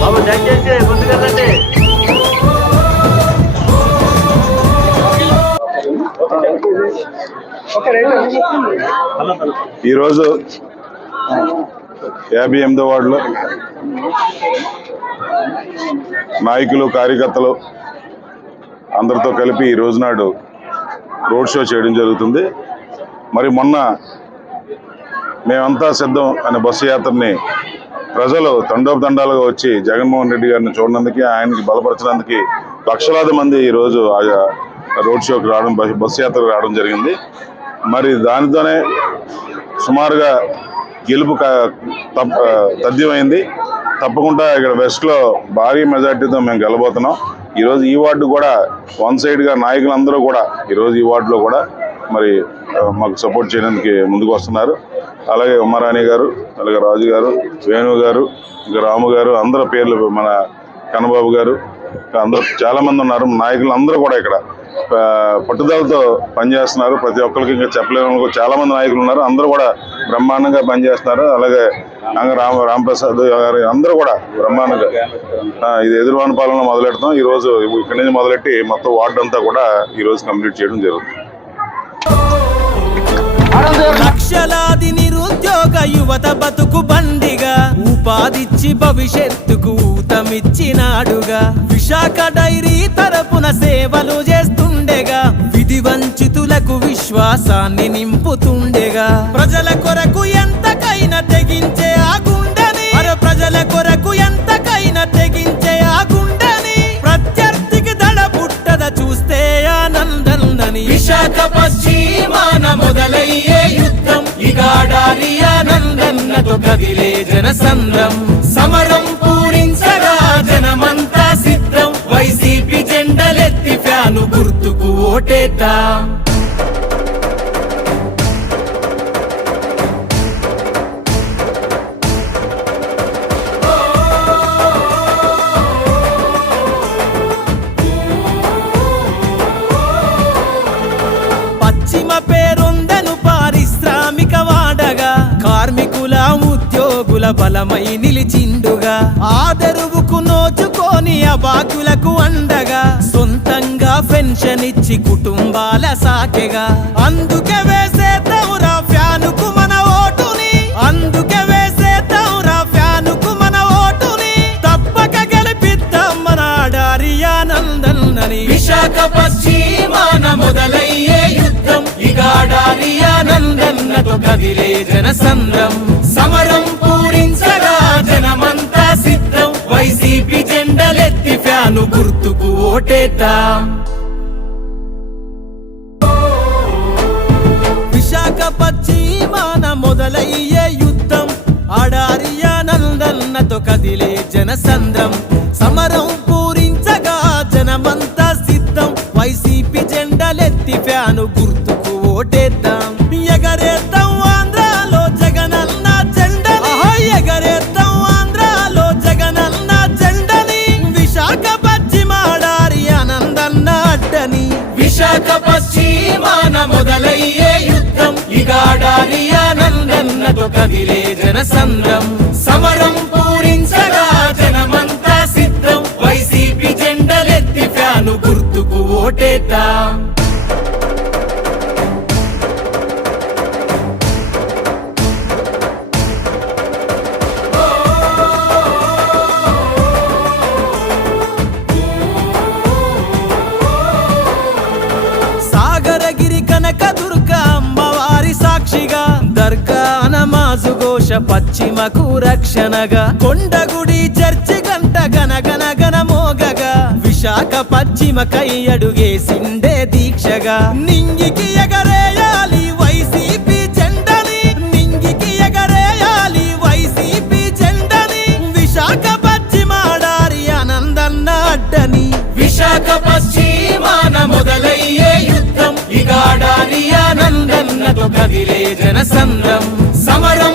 బాబు దయచేసి ఈరోజు యాభై ఎనిమిదో వార్డులో నాయకులు కార్యకర్తలు అందరితో కలిపి ఈ రోజు నాడు రోడ్ షో చేయడం జరుగుతుంది. మరి మొన్న మేమంతా సిద్ధం అనే బస్సు యాత్రని ప్రజలు తండోపతండాలుగా వచ్చి జగన్మోహన్ రెడ్డి గారిని చూడడానికి ఆయనకి బలపరచడానికి లక్షలాది మంది ఈరోజు ఆ రోడ్ షోకి రావడం బస్- బస్సు యాత్రకు రావడం జరిగింది. మరి దానితోనే సుమారుగా గెలుపు తథ్యమైంది. తప్పకుండా ఇక్కడ వెస్ట్లో భారీ మెజార్టీతో మేము గెలబోతున్నాం. ఈరోజు ఈ వార్డు కూడా వన్ సైడ్గా నాయకులందరూ కూడా ఈరోజు ఈ వార్డులో కూడా మరి మాకు సపోర్ట్ చేయడానికి ముందుకు వస్తున్నారు. అలాగే ఉమారాణి గారు అలాగే రాజు గారు వేణు గారు ఇంకా రాము గారు అందరి పేర్లు మన కన్నబాబు గారు అందరూ చాలామంది ఉన్నారు. నాయకులు అందరూ కూడా ఇక్కడ పట్టుదలతో పనిచేస్తున్నారు. ప్రతి ఒక్కరికి ఇంకా చెప్పలేము చాలామంది నాయకులు ఉన్నారు. అందరూ కూడా బ్రహ్మాండంగా పనిచేస్తున్నారు. అలాగే రామ రామప్రసాద్ గారు అందరూ కూడా బ్రహ్మాండంగా ఇది ఎదురువాన పాలన మొదలెడతాం. ఈరోజు ఇక్కడి నుంచి మొదలెట్టి మొత్తం వార్డు అంతా కూడా ఈ రోజు కంప్లీట్ చేయడం జరుగుతుంది. యువత బతుకు బండిగా ఉపాధిచ్చి భవిష్యత్తుకు ఊతమిచ్చినాడుగా. విశాఖ డైరీ తరపున సేవలు చేస్తుండేగా విధి వంచితులకు విశ్వాసాన్ని నింపుతుండేగా. ప్రజల కొరకు ఎంతకైనా తెగించే ఆ గుండెని ప్రజల కొరకు ఎంతకైనా తెగించే ఆ గుండెని ప్రత్యర్థికి దడ పుట్టద చూస్తే ఆనందందని విశాఖ పశ్చిమాన మొదలయ్యే యుద్ధం ఇగాడారి కళ్ళతో కదిలే జనసంద్రం. సమరం పూరించగా జనమంతా సిద్ధం. వైసీపీ జెండలెత్తి ఫ్యాను గుర్తుకు ఓటేద్దాం. ఉద్యోగుల బలమై నిలిచిండుగా. ఆదరువుకు నోచుకొని అబాకులకు అండగా. సొంతంగా పెన్షన్ ఇచ్చి కుటుంబాల సాకెగా. అందుకే వేసే తౌరా ఫ్యానుకు మన ఓటుని. అందుకే వేసే తౌరా ఫ్యానుకు మన ఓటుని. తప్పక గెలిపిద్దాం మన ఆడారి ఆనందన్నని విశాఖ పశ్చిమాన మొదలయ్యే యుద్ధం ఇగాడారి ఆనందన్నతో కదిలే జనసంద్రం. సమరం గుర్తుకు ఓటేద్దాం. విశాఖ పశ్చిమాన మొదలయ్యే యుద్ధం. ఆడారియా నందన్నతో కదిలే జనసంద్రం. సమరం ఆనందన్నతో కదిలే జనసంద్రం నమాజు పశ్చిమకు రక్షణగా కొండగుడి చర్చి గంట గన గన గన మోగగా. విశాఖ పశ్చిమకై అడుగేసిండే దీక్షగా. నింగికి ఎగరేయాలి వైసీపీ జెండని. నింగికి ఎగరేయాలి వైసీపీ జెండని. విశాఖ పశ్చిమాడారి ఆనందన్న అడ్డని. విశాఖ పశ్చిమాన మొదలయ్యే యుద్ధం. ఇగాడారి ఆనందన్నతో కదిలే జనసంద్రం. సమరం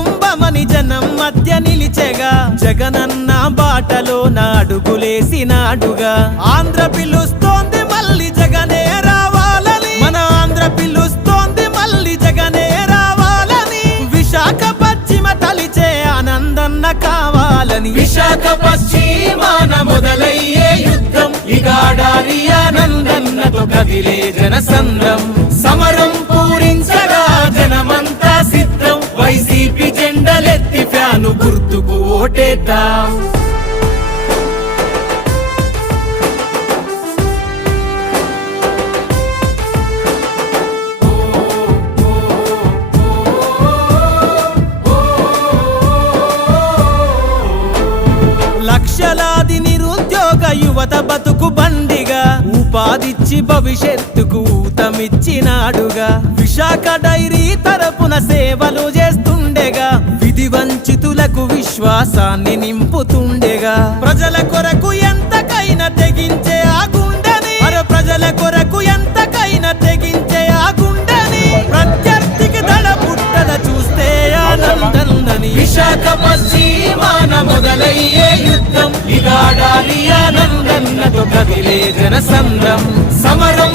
జనం మధ్య నిలిచెగా జగనన్న బాటలో నాడుగులేసినాడుగా. ఆంధ్ర పిలుస్తోంది మళ్ళీ జగనే రావాలని. మన ఆంధ్ర పిలుస్తోంది మళ్ళీ జగనే రావాలని. విశాఖ పశ్చిమ తలిచే ఆనందన్న కావాలని. విశాఖ పశ్చిమాన మొదలయ్యే యుద్ధం. ఇగాడారి ఆనందన్నతో కదిలే జనసంద్రం. సమరం ఓటేద్దాం లక్షలాది నిరుద్యోగ యువత బతుకు బండిగా ఉపాధిచ్చి భవిష్యత్తుకు ఊతమిచ్చినాడుగా. విశాఖ డైరీ తరపున సేవలు చేస్తూ ప్రజలకు విశ్వాసాన్ని నింపుతుండేగా. ప్రజల కొరకు ఎంతకైనా తెగించే ఆ గుండెని. ప్రజల కొరకు ఎంతకైనా తెగించే ఆ గుండెని. ప్రత్యర్థికి దడ పుట్టద చూస్తే ఆనందందని. విశాఖ పశ్చిమాన మొదలయ్యే యుద్ధం. ఇగాడాలి ఆనందన్నతో కదిలే జనసంద్రం. సమరం